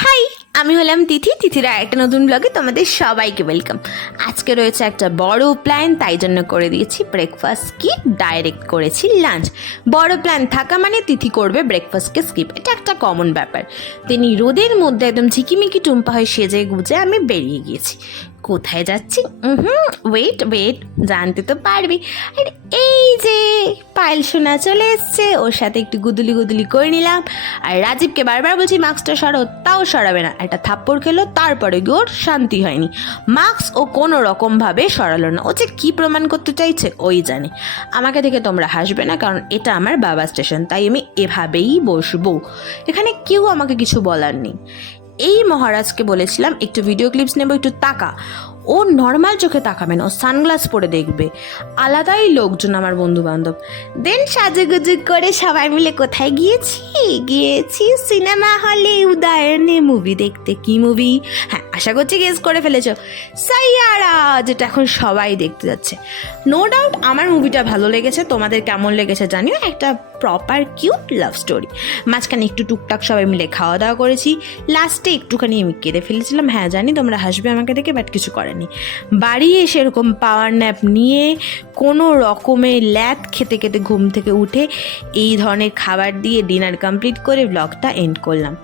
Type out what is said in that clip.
High, আমি হলাম তিথির একটা নতুন ব্লগে তোমাদের সবাইকে ওয়েলকাম। আজকে রয়েছে একটা বড় প্ল্যান, তাই জন্য করে দিয়েছি ব্রেকফাস্ট স্কিপ, ডাইরেক্ট করেছি লাঞ্চ। বড় প্ল্যান থাকা মানে তিথি করবে ব্রেকফাস্টকে স্কিপ, এটা একটা কমন ব্যাপার। তিনি রোদের মধ্যে একদম ঝিকিমিকি টুম্পা হয়ে সেজে গুজে আমি বেরিয়ে গিয়েছি। কোথায় যাচ্ছি? ওয়েট জানতে তো পারবি। আর এই যে পায়েল সোনা চলে এসছে, ওর সাথে একটু গুদুলি করে নিলাম। আর রাজীবকে বারবার বলছি মাস্কটা সরাও, তাও সরাবে না। একটা থাপ্পড় খেলো, তারপরে গিয়ে ওর শান্তি হয়নি। মাস্ক ও কোনো রকমভাবে সরালো না। ও যে কী প্রমাণ করতে চাইছে ওই জানে। আমাকে দেখে তোমরা হাসবে না, কারণ এটা আমার বাবা স্টেশন, তাই আমি এভাবেই বসবো। এখানে কেউ আমাকে কিছু বলার নেই। এই মহারাজকে বলেছিলাম একটু ভিডিও ক্লিপস নেবো, একটু তাকা। ও নর্মাল চোখে তাকাবে না, ও সানগ্লাস পরে দেখবে। আলাদাই লোকজন আমার বন্ধু বান্ধব। দেন সাজুগুজু করে সবাই মিলে কোথায় গিয়েছি সিনেমা হলে উদয়নে মুভি দেখতে। কি মুভি? হ্যাঁ, আশা করছি গেস করে ফেলেছ, সাইয়ারা, যেটা এখন সবাই দেখতে যাচ্ছে। নো ডাউট আমার মুভিটা ভালো লেগেছে, তোমাদের কেমন লেগেছে জানিও। একটা প্রপার কিউট লাভ স্টোরি। মাঝখানে একটু টুকটাক সবাই মিলে খাওয়া দাওয়া করেছি। লাস্টে একটুখানি আমি কেঁদে ফেলেছিলাম। হ্যাঁ জানি তোমরা হাসবে আমাকে দেখে, বাট কিছু করেনি। বাড়ি এসে এরকম পাওয়ার ন্যাপ নিয়ে কোনো রকমে ল্যাদ খেতে খেতে ঘুম থেকে উঠে এই ধরনের খাবার দিয়ে ডিনার কমপ্লিট করে ব্লগটা এন্ড করলাম।